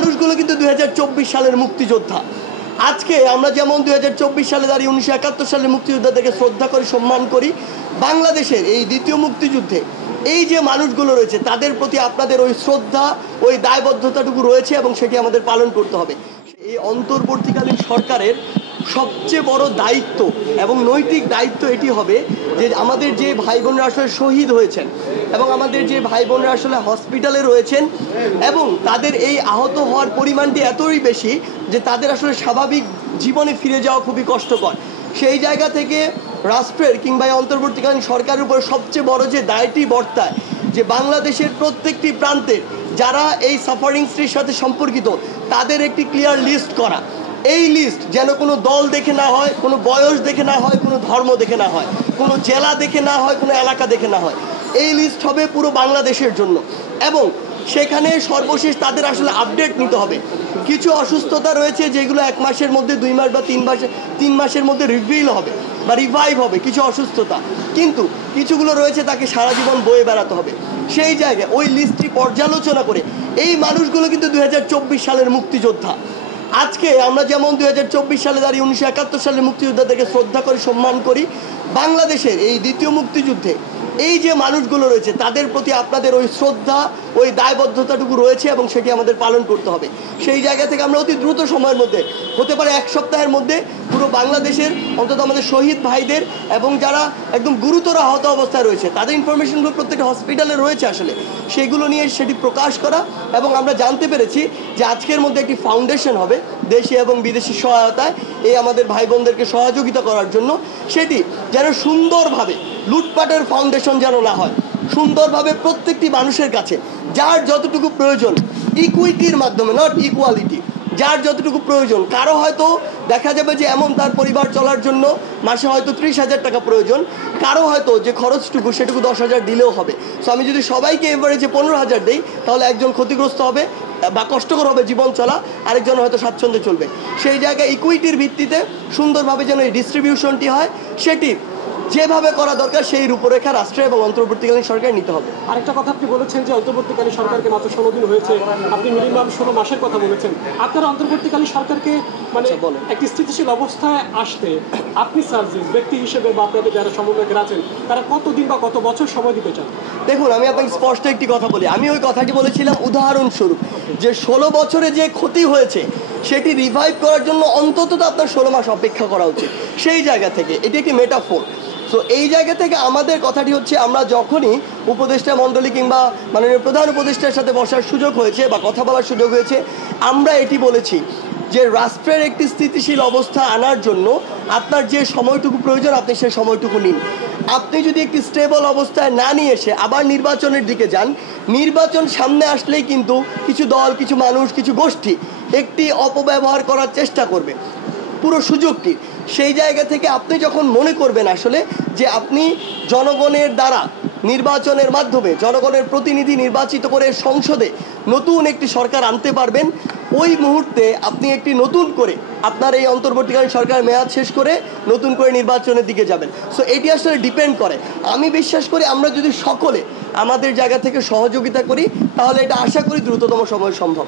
মানুষগুলো কিন্তু 2024 সালের মুক্তিযোদ্ধা। আজকে আমরা যেমন 2024 সালে দাঁড়িয়ে 1971 সালের মুক্তিযোদ্ধাদেরকে শ্রদ্ধা করি, সম্মান করি, বাংলাদেশের এই দ্বিতীয় মুক্তিযুদ্ধে এই যে মানুষগুলো রয়েছে তাদের প্রতি আপনাদের ওই শ্রদ্ধা, ওই দায়বদ্ধতাটুকু রয়েছে এবং সেটি আমাদের পালন করতে হবে। এই অন্তর্বর্তীকালীন সরকারের সবচেয়ে বড় দায়িত্ব এবং নৈতিক দায়িত্ব এটি হবে যে আমাদের যে ভাই বোনরা আসলে শহীদ হয়েছেন এবং আমাদের যে ভাই বোনরা আসলে হসপিটালে রয়েছেন এবং তাদের এই আহত হওয়ার পরিমাণটি এতই বেশি যে তাদের আসলে স্বাভাবিক জীবনে ফিরে যাওয়া খুবই কষ্টকর। সেই জায়গা থেকে রাষ্ট্রের কিংবা অন্তর্বর্তীকালীন সরকারের উপর সবচেয়ে বড় যে দায়টি বর্তায় যে বাংলাদেশের প্রত্যেকটি প্রান্তের যারা এই সাফারিংসটির সাথে সম্পর্কিত তাদের একটি ক্লিয়ার লিস্ট করা। এই লিস্ট যেন কোনো দল দেখে না হয়, কোনো বয়স দেখে না হয়, কোনো ধর্ম দেখে না হয়, কোনো জেলা দেখে না হয়, কোনো এলাকা দেখে না হয়। এই লিস্ট হবে পুরো বাংলাদেশের জন্য এবং সেখানে সর্বশেষ তাদের আসলে আপডেট নিতে হবে। কিছু অসুস্থতা রয়েছে যেগুলো 1 মাসের মধ্যে, 2 মাস বা 3 মাসের মধ্যে রিভিল হবে বা রিভাইভ হবে কিছু অসুস্থতা, কিন্তু কিছুগুলো রয়েছে তাকে সারা জীবন বয়ে বেড়াতে হবে। সেই জায়গায় ওই লিস্টটি পর্যালোচনা করে এই মানুষগুলো কিন্তু 2024 সালের মুক্তিযোদ্ধা। আজকে আমরা যেমন 2024 সালে দাঁড়িয়ে 1971 সালের মুক্তিযোদ্ধাদেরকে শ্রদ্ধা করি, সম্মান করি, বাংলাদেশের এই দ্বিতীয় মুক্তিযুদ্ধে এই যে মানুষগুলো রয়েছে তাদের প্রতি আপনাদের ওই শ্রদ্ধা, ওই দায়বদ্ধতাটুকু রয়েছে এবং সেটি আমাদের পালন করতে হবে। সেই জায়গা থেকে আমরা অতি দ্রুত সময়ের মধ্যে, হতে পারে 1 সপ্তাহের মধ্যে, পুরো বাংলাদেশের অন্তত আমাদের শহীদ ভাইদের এবং যারা একদম গুরুতর আহত অবস্থায় রয়েছে তাদের ইনফরমেশনগুলো প্রত্যেকটা হসপিটালে রয়েছে আসলে সেগুলো নিয়ে সেটি প্রকাশ করা। এবং আমরা জানতে পেরেছি যে আজকের মধ্যে একটি ফাউন্ডেশন হবে দেশি এবং বিদেশি সহায়তায় এই আমাদের ভাই বোনদেরকে সহযোগিতা করার জন্য। সেটি যেন সুন্দরভাবে, লুটপাটের ফাউন্ডেশন যেন না হয়, সুন্দরভাবে প্রত্যেকটি মানুষের কাছে যার যতটুকু প্রয়োজন, ইকুইটির মাধ্যমে, নট ইকুয়ালিটি, যার যতটুকু প্রয়োজন। কারো হয়তো দেখা যাবে যে এমন তার পরিবার চলার জন্য মাসে হয়তো 30,000 টাকা প্রয়োজন, কারো হয়তো যে খরচটুকু সেটুকু 10,000 দিলেও হবে। সো আমি যদি সবাইকে এভারেজে 15,000 দিই তাহলে একজন ক্ষতিগ্রস্ত হবে বা কষ্টকর হবে জীবন চলা, আরেকজন হয়তো স্বাচ্ছন্দ্যে চলবে। সেই জায়গায় ইকুইটির ভিত্তিতে সুন্দরভাবে যেন এই ডিস্ট্রিবিউশনটি হয়, সেটি যেভাবে করা দরকার সেই রূপরেখা রাষ্ট্র এবং অন্তর্বর্তীকালীন সরকার নিতে হবে। আরেকটা কথা আপনি বলেছেন যে অন্তর্বর্তীকালীন সরকারকে মাত্র 16 দিন হয়েছে, আপনি মিনিমাম 16 মাসের কথা বলেছেন। আপনারা অন্তর্বর্তীকালীন সরকারকে মানে একটি স্থিতিশীল অবস্থায় আসতে আপনি সার্জিস ব্যক্তি হিসেবে বা আপনাদের যারা সমন্বয়কের আছেন তারা কতদিন বা কত বছর সময় দিতে চান? দেখুন, আমি আপনাকে স্পষ্ট একটি কথা বলি। আমি ওই কথাটি বলেছিলাম উদাহরণস্বরূপ যে 16 বছরে যে ক্ষতি হয়েছে সেটি রিভাইভ করার জন্য অন্তত আপনার 16 মাস অপেক্ষা করা উচিত। সেই জায়গা থেকে এটি একটি মেটাফোর। সো এই জায়গা থেকে আমাদের কথাটি হচ্ছে, আমরা যখনই উপদেষ্টা মণ্ডলী কিংবা মাননীয় প্রধান উপদেষ্টার সাথে বসার সুযোগ হয়েছে বা কথা বলার সুযোগ হয়েছে, আমরা এটি বলেছি যে রাষ্ট্রের একটি স্থিতিশীল অবস্থা আনার জন্য আপনার যে সময়টুকু প্রয়োজন আপনি সেই সময়টুকু নিন। আপনি যদি একটি স্টেবল অবস্থায় না নিয়ে এসে আবার নির্বাচনের দিকে যান, নির্বাচন সামনে আসলেই কিন্তু কিছু দল, কিছু মানুষ, কিছু গোষ্ঠী একটি অপব্যবহার করার চেষ্টা করবে পুরো সুযোগটি। সেই জায়গা থেকে আপনি যখন মনে করবেন আসলে যে আপনি জনগণের দ্বারা নির্বাচনের মাধ্যমে জনগণের প্রতিনিধি নির্বাচিত করে সংসদে নতুন একটি সরকার আনতে পারবেন, ওই মুহূর্তে আপনি একটি নতুন করে আপনার এই অন্তর্বর্তীকালীন সরকার মেয়াদ শেষ করে নতুন করে নির্বাচনের দিকে যাবেন। সো এটি আসলে ডিপেন্ড করে। আমি বিশ্বাস করি আমরা যদি সকলে আমাদের জায়গা থেকে সহযোগিতা করি তাহলে এটা আশা করি দ্রুততম সময় সম্ভব।